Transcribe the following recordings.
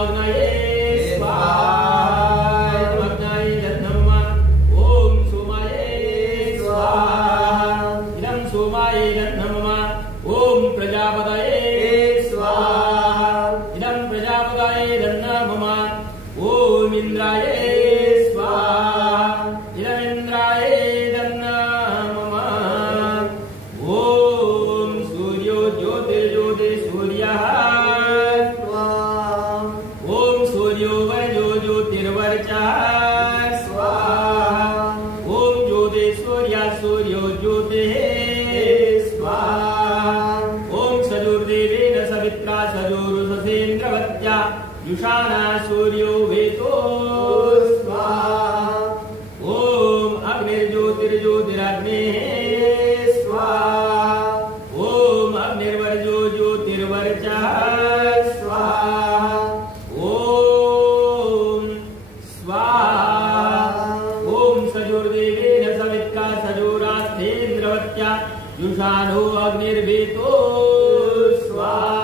अग्नये स्वाहा इदम् अग्नये नमः ओम सोमाये स्वाहा इदम् सोमाये नमः ओम प्रजापतये स्वाहा इदम् प्रजापतये नमः ओम इंद्राये स्वाहा इदम् इंद्राये नमः ओम सूर्यो ज्योतिर्ज्योति सूर्यः स्वाहा ओम सूर्यो वर्जो ज्योतिर्वर्चः स्वाहा ओम ज्योति सूर्य सूर्यो ज्योतिः स्वाहा ओम सजुर्देवेन सवित्रा सजुरुषसेन्द्रवत्या युषाना सूर्यो वेतो स्वाहा ओम अग्निर्ज्योतिर्ज्योतिरग्निः स्वाहा ओम अग्निर्वर्जो ज्योतिर्वर्चः स्वाहा ओम स्वाहा ओम सजुर्देवेन सवित्रा सजुरास्तेन्द्रवत्या युषानो अग्निर्वेतो स्वाहा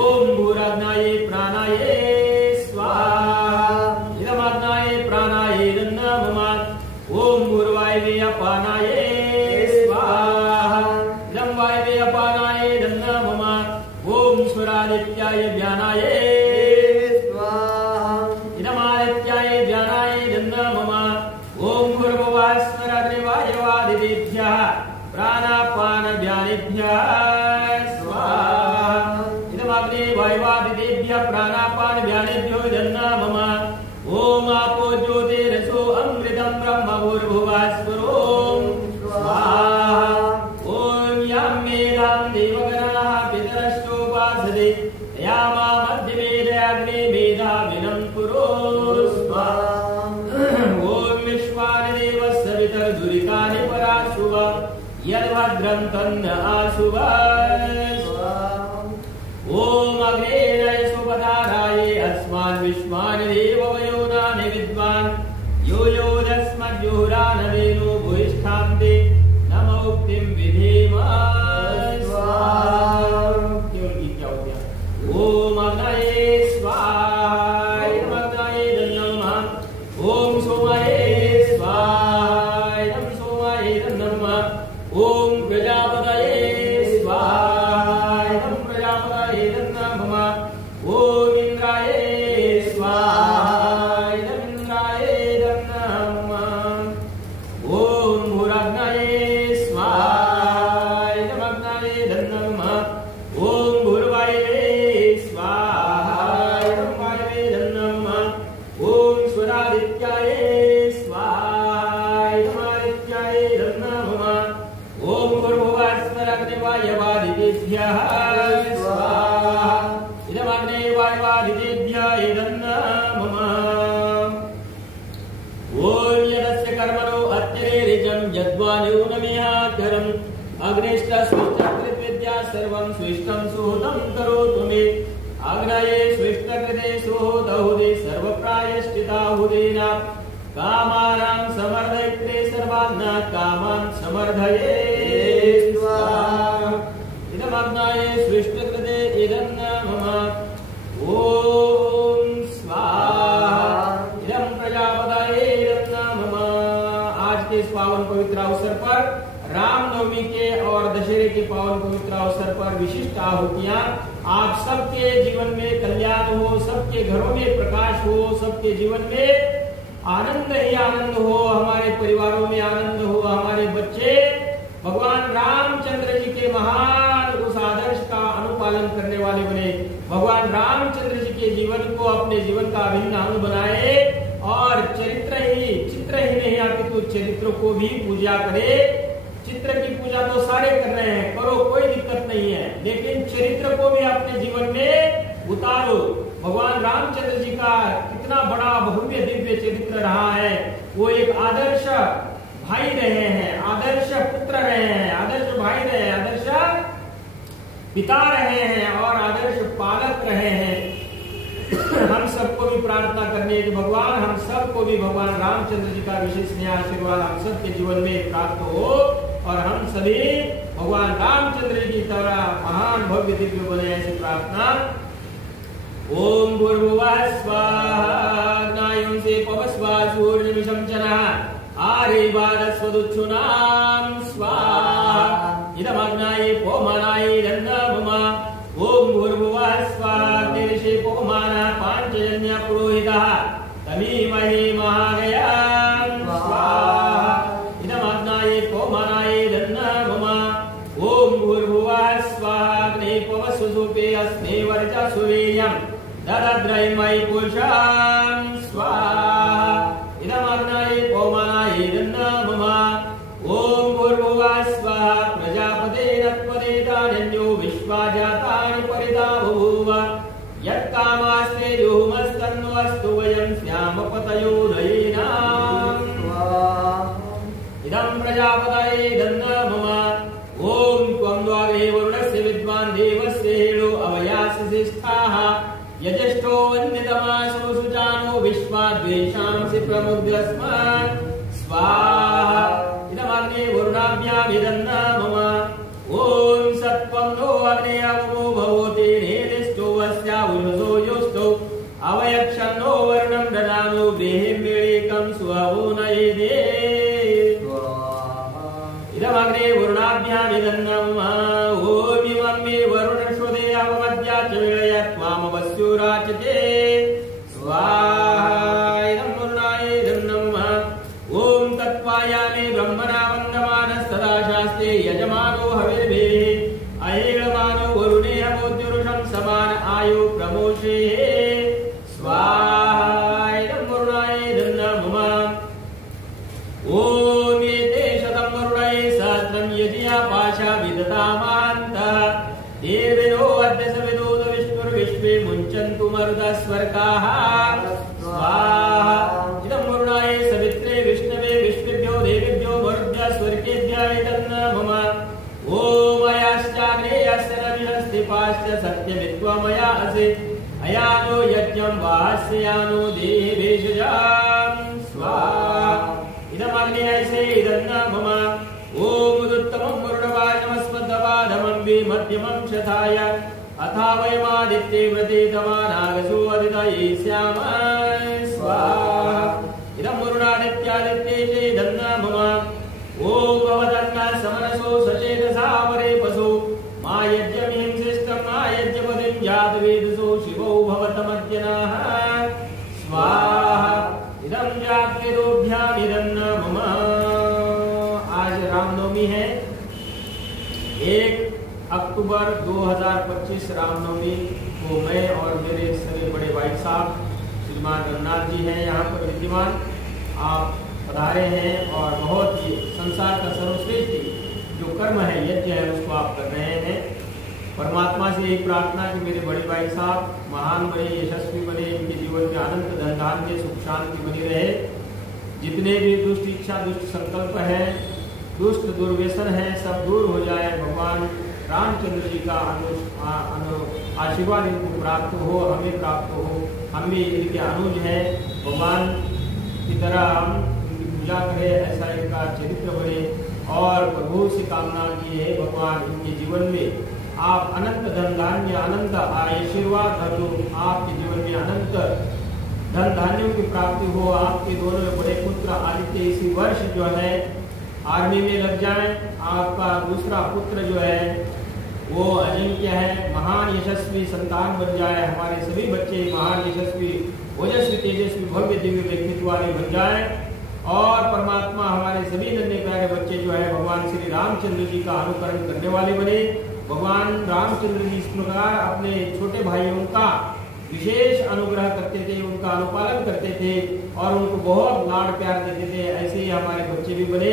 ओम भूराग्नाये प्राणाये स्वाहा इदमग्नाये प्राणाये नमः ओम भूर्वायवे अपानाये स्वाहा इदं वायवे अपानाये नमः ओम स्वरादित्याय व्यानाये स्वाहा इदमादित्याय व्यानाये नमः ओम भूर्भुवस्वराग्निवायवादिभ्यः प्राणापान व्यानेभ्यः स्वाहा इदमग्ने वायवादिभ्यः प्राणापान व्यानेभ्यो नमः ओम आपो ज्योतिरसो अमृतं ब्रह्म भूर्भुवस्वरो स्वाहा ओम यं मेधां देवगणाः पितरश्चोपासते यामा मध्यमेधाग्ने मेधाविनं पुरो स्वाहा ओम विश्वानि देवस्य वितर्दुरितानि पराशुभ यद्भद्रं तन्न आशुभ ओम अग्नेय सुपदाराये अस्मान् विश्वानि देववयोनानि विद्वान् यो यो दस्मद्युहुरानवेनो भूयिष्ठां ते नम उक्तिं विधेम स्वाहा केवल गीत क्या हो गया ओम अग्नये स्वाहा इदम् अग्नये नमः ओम सोमाये स्वाहा इदम् सोमाये नमः ओम प्रजापतये स्वाहा इदम् प्रजापतये नमः ओम इंद्राये स्वाहा इदम् इंद्राये नमः ओम भूराग्नये स्वाहा इदम् अग्नये नमः ओम भूर्वायवे स्वाहा इदम् वायवे नमः ओम स्वरादित्याय स्वाहा इदम् आदित्याय नमः ओम भूर्भुवस्वराग्निवायवादिभ्यः स्वाहा इदमग्ने वायवादिभ्यः नमः ओम यदस्य कर्मणो अत्यरेरिजं यद्वा न्यूनमिहाकरम् अग्निष्टस्विष्टकृद्विद्या सर्वं स्विष्टं सुहृदं करोतु मे अग्नये स्विष्टकृते सुहृदहुदे सर्वप्रायश्चिताहुदेन कामानां समर्धयित्रे सर्वान् कामान् समर्धये स्वाहा इदमग्नये स्विष्टकृते इदं नमः ओम स्वाहा इदं प्रजापतये नमः आज के इस पावन पवित्र अवसर पर रामनवमी के और दशहरे के पावन पवित्र अवसर पर विशिष्ट आहुतियां आप सबके जीवन में कल्याण हो, सबके घरों में प्रकाश हो, सबके जीवन में आनंद ही आनंद हो, हमारे परिवारों में आनंद हो, हमारे बच्चे भगवान रामचंद्र जी के महान उस आदर्श का अनुपालन करने वाले बने, भगवान रामचंद्र जी के जीवन को अपने जीवन का अभिन्न अंग बनाए और चित्र ही नहीं आती तो चरित्र को भी पूजा करे। चित्र की पूजा तो सारे कर रहे हैं, करो कोई दिक्कत नहीं है, लेकिन चरित्र को भी अपने जीवन में उतारो। भगवान रामचंद्र जी का कितना बड़ा भव्य दिव्य चरित्र रहा है, वो एक आदर्श भाई रहे हैं, आदर्श पुत्र रहे हैं, आदर्श भाई रहे हैं, आदर्श पिता रहे हैं और आदर्श पालक रहे हैं। हम सबको भी प्रार्थना करनी है कि भगवान हम सबको भी भगवान रामचंद्र जी का विशेष स्नेह आशीर्वाद हम सबके जीवन में प्राप्त हो और हम सभी भगवान रामचंद्र जी की तरह महान भव्य दिव्य बने, ऐसी प्रार्थना। ओम भूर्भुवः स्वाहा ज्ञायुंसे पवस्वा सूर्यमिषं च नः आरेवादस्वदुच्छुनां स्वाहा इदमग्नाये पवमानाये दन्नमम ओम भूर्भुवः स्वाहा निर्षे पवमानः पाञ्चजन्य पुरोहितः तमीमहे महागयां स्वाहा इदमग्नाये पवमानाये दन्नमम ओम भूर्भुवः स्वाहा अग्ने पवस्वसूपे अस्मे वर्चस्वीर्यं ददद्रयमयि पुरुषां स्वाहा इदमग्नाये पवमानाये दन्नमम ओम भूर्भुवः स्वाहा प्रजापते नत्पदेतान्यो विश्वाजातानि परिता बभूव यत्कामास्ते जुहुमस्तन्वस्तु वयं स्याम पतयो दयेनां इदं प्रजापतये दन्नमम ओम त्वं द्वारे वरुणस्य विद्वान् देवस्य हेळो अवयासिष्ठाः यजष्ठो वन्दितमासो सुजानो विश्वाद्वेषांसि प्रमुग्धस्मात् स्वाहा इदमग्ने वरुणाभ्यामिदन्नमम ओम सत्वं नो अग्ने अवमो भवते नेदिष्टो वस्या उर्वसो योष्टो अवयक्षन्नो वर्णं ददानो गृहेम्येकं सुहवो नयेदे इदमग्ने वरुणाभ्यामिदन्नमम ओम इमं मे वरुणश्वदे अवमद्या च वेळयत्वामवस्युराचते स्वाहा इदं वरुणाये दन्नमम ओम तत्त्वायामे ब्रह्मणा वन्दमानस्तदा शास्ते यजमानो हविर्भिः अहेळमानो वरुणे हवोद्युरुषं समान आयु प्रमोषे स्वाहा इदं वरुणाये दन्नमम ओम एते शतं वरुणये सहस्रं यजिया पाशा विदधामान्तः देविनो अद्य सविदोद विष्णुर्विश्वे मुञ्चन्तु मरुदस्वर्गाः स्वाहा इदं वरुणाये सवित्रे विष्णवे विश्वेभ्यो देवेभ्यो मरुद्भ्यः स्वर्गेभ्यः इदन्नमम ओम अयाश्चाग्नेयस्य रविहस्तिपाश्च सत्यमित्वमया असि अयानो यज्ञं वाहस्यानो देहे भेषजां स्वाहा इदमग्निनैसे इदन्नमम ओम उदुत्तमं वरुणवाचमस्मद्दवाधमं मध्यमं शताय अथा वयमादित्ये व्रते तमानागसो अदितये स्याम स्वाहा इदं वरुणादित्यादित्ये च इदन्नमम ओम भवदन्नः समनसो सचेतसा वरे पशो मा यज्ञमिहिंसिष्टं मा यज्ञपतिं जातवेदसो शिवो भवतमद्यनः स्वाहा इदं जातवेदोभ्यामिदन्नमम आज रामनवमी है 1 अक्टूबर 2025 रामनवमी को मैं और मेरे सभी बड़े भाई साहब श्रीमान रघुनाथ जी हैं यहाँ पर विद्यमान आप पधारे हैं और बहुत ही संसार का सर्वश्रेष्ठ जो कर्म है यज्ञ है उसको आप कर रहे हैं। परमात्मा से यही प्रार्थना कि मेरे बड़े भाई साहब महान बने यशस्वी बने इनके जीवन में अनंत धन धान्य सुख शांति बनी रहे। जितने भी दुष्ट इच्छा दुष्ट संकल्प है दुष्ट दुर्व्यसन है सब दूर हो जाए। भगवान रामचंद्र जी का आशीर्वाद इनको प्राप्त हो हमें प्राप्त हो। हम भी इनके अनुज हैं भगवान की तरह हम इनकी पूजा करें ऐसा इनका चरित्र बने और प्रभु से कामना की है भगवान इनके जीवन में आप अनंत धन धान्य अनंत आशीर्वाद दो आपके जीवन में अनंत धन धान्यों की प्राप्ति हो। आपके दोनों बड़े पुत्र आदित्य इसी वर्ष जो है आर्मी में लग जाए। आपका दूसरा पुत्र जो है वो अजिंक्य है महान यशस्वी संतान बन जाए। हमारे सभी बच्चे महान यशस्वी ओजस्वी तेजस्वी भव्य दिव्य व्यक्तित्व वाले बन जाए और परमात्मा हमारे सभी नन्हे प्यारे बच्चे जो है भगवान श्री रामचंद्र जी का अनुकरण करने वाले बने। भगवान रामचंद्र जी इस प्रकार अपने छोटे भाइयों का विशेष अनुग्रह करते थे उनका अनुपालन करते थे और उनको बहुत लाड प्यार देते थे। ऐसे ही हमारे बच्चे भी बने।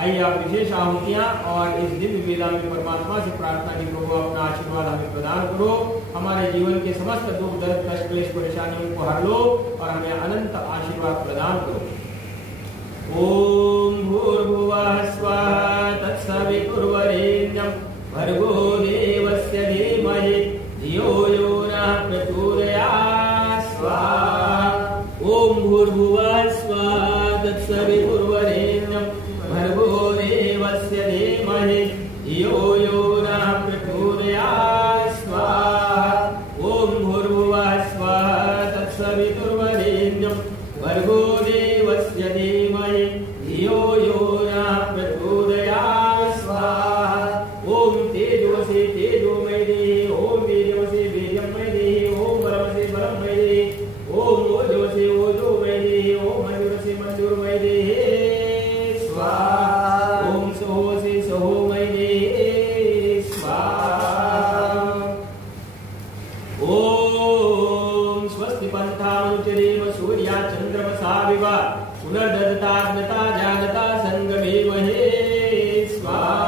आइए आप विशेष आहुतियां और इस दिव्य वेला में परमात्मा से प्रार्थना की प्रभु अपना आशीर्वाद हमें प्रदान करो। हमारे जीवन के समस्त दुख दर्द कष्ट क्लेश परेशानियों को हर लो और हमें अनंत आशीर्वाद प्रदान करो। ओम भूर्भुवः स्वाहा तत्सवितुर्वरेण्यं भर्गो देवस्य धीमहि धियो यो नः प्रचोदयात् स्वाहा। ओम भूर्भुवः स्वाहा तत्सवितुर्वरेण्यं भर्गो देवस्य धीमहि धियो यो नः प्रचोदयात् स्वाहा। ओम भूर्भुवः स्वाहा ओम स्वस्ति पंथानुचरेम सूर्या चंद्रमसा विवा पुनर्दत्ताज्ञता जानता संगमे महे स्वाहा।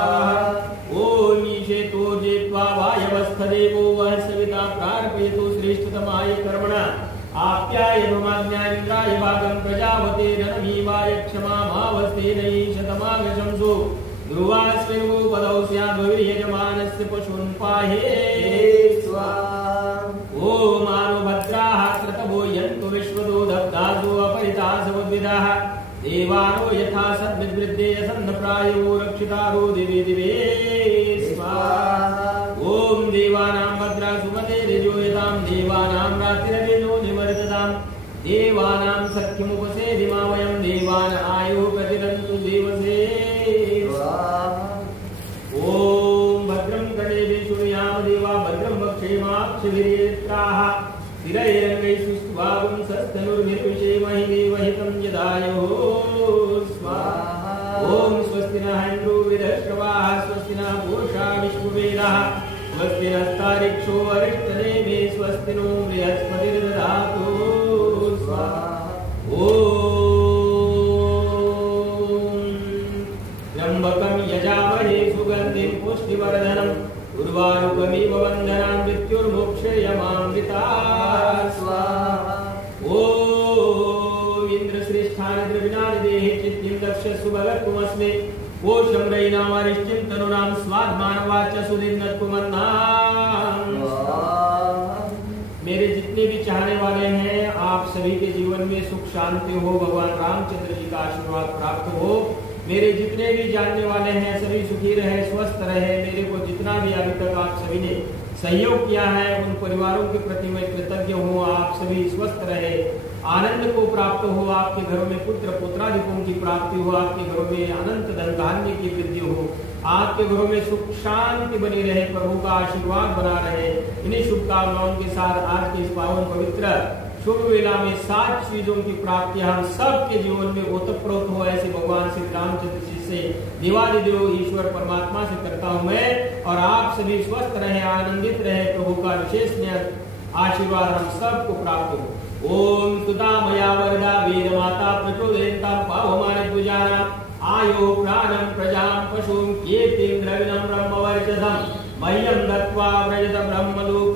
ओम ईशेतो जेत्वा वायवस्थदेवो वः सविता प्रार्पयतु श्रेष्ठतमाय कर्मणा आप्यायनमाज्ञानिन्द्राय भागं प्रजापते रणवीवाय क्षमामावस्तेन ईशतमागशंसो ध्रुवास्मिन् पदौ स्याद्वीर्यजमानस्य पशून् पाहे स्वाहा। ओम मानुभद्राः क्रतवो यन्तु विश्वतो दब्धासो अपरितासवद्विदाः देवानो यथा सद्विद्वृद्धे सन्नप्रायो रक्षितारो दिवे दिवे स्वाहा। ओम देवानां भद्रा सुमते ऋजोयतां देवानां रातिरविनो निवर्ततां देवानां सख्यमुपसेदिमा वयं देवान आयुः प्रतिरन्तु देवसे स्वाहा। ओम भद्रं कर्णेभिः शृणुयाम देवा भद्रं वक्षेमाक्षभिर्यत्राः स्थिरैरङ्गैः सुष्ठुभावं सस्तनुर्निर्विषेमहि देवहितं यदायुः स्वाहा। ओम स्वस्ति नः इन्द्रो वृधश्रवाः स्वस्ति नः पूषा विश्ववेदाः स्वस्ति नस्तारिक्षो अरिष्टनेमिः स्वस्ति नो बृहस्पतिर्दधातु स्वाहा। ओम त्र्यम्बकं यजामहे सुगन्धिं पुष्टिवर्धनम् उर्वारुकमिव वन्दनान् मृत्युर्मोक्षयमामृता स्वाहा। ओम इन्द्रश्रेष्ठानद्रविणानिदेहे चित्तिं दक्षस्सु भगत्वमस्मि कोशं रयिनामरिष्टिं तनुनां स्वाद्मानवाच सुदीर्णत्वमन्नां। मेरे जितने भी चाहने वाले हैं आप सभी के जीवन में सुख शांति हो, भगवान रामचंद्र जी का आशीर्वाद प्राप्त हो। मेरे जितने भी जानने वाले हैं सभी सुखी रहे, स्वस्थ रहे। मेरे को जितना भी अभी तक आप सभी ने सहयोग किया है उन परिवारों के प्रति मैं कृतज्ञ हूँ। आप सभी स्वस्थ रहे, आनंद को प्राप्त हो, आपके घरों में पुत्र पुत्रादिकों की प्राप्ति हो, आपके घरों में अनंत धन धान्य की वृद्धि हो, आपके घरों में सुख शांति बनी रहे, प्रभु का आशीर्वाद बना रहे। इन्हीं शुभकामनाओं के साथ आज के इस पावन पवित्र शुभ वेला में 7 चीजों की प्राप्ति हम सबके जीवन में ओतप्रोत हो, ऐसे भगवान श्री रामचंद्र जी से देवादिदेव ईश्वर परमात्मा से करता हूँ मैं। और आप सभी स्वस्थ रहे, आनंदित रहे, प्रभु का विशेष आशीर्वाद हम सबको प्राप्त हो। ओम सुता मया वरदा वेद माता प्रचोदयन्तां पावमाने पूजाना आयो प्राणं प्रजां पशुं कीर्तिं द्रविणं ब्रह्मवर्चसं मह्यं दत्त्वा व्रजत ब्रह्मलोक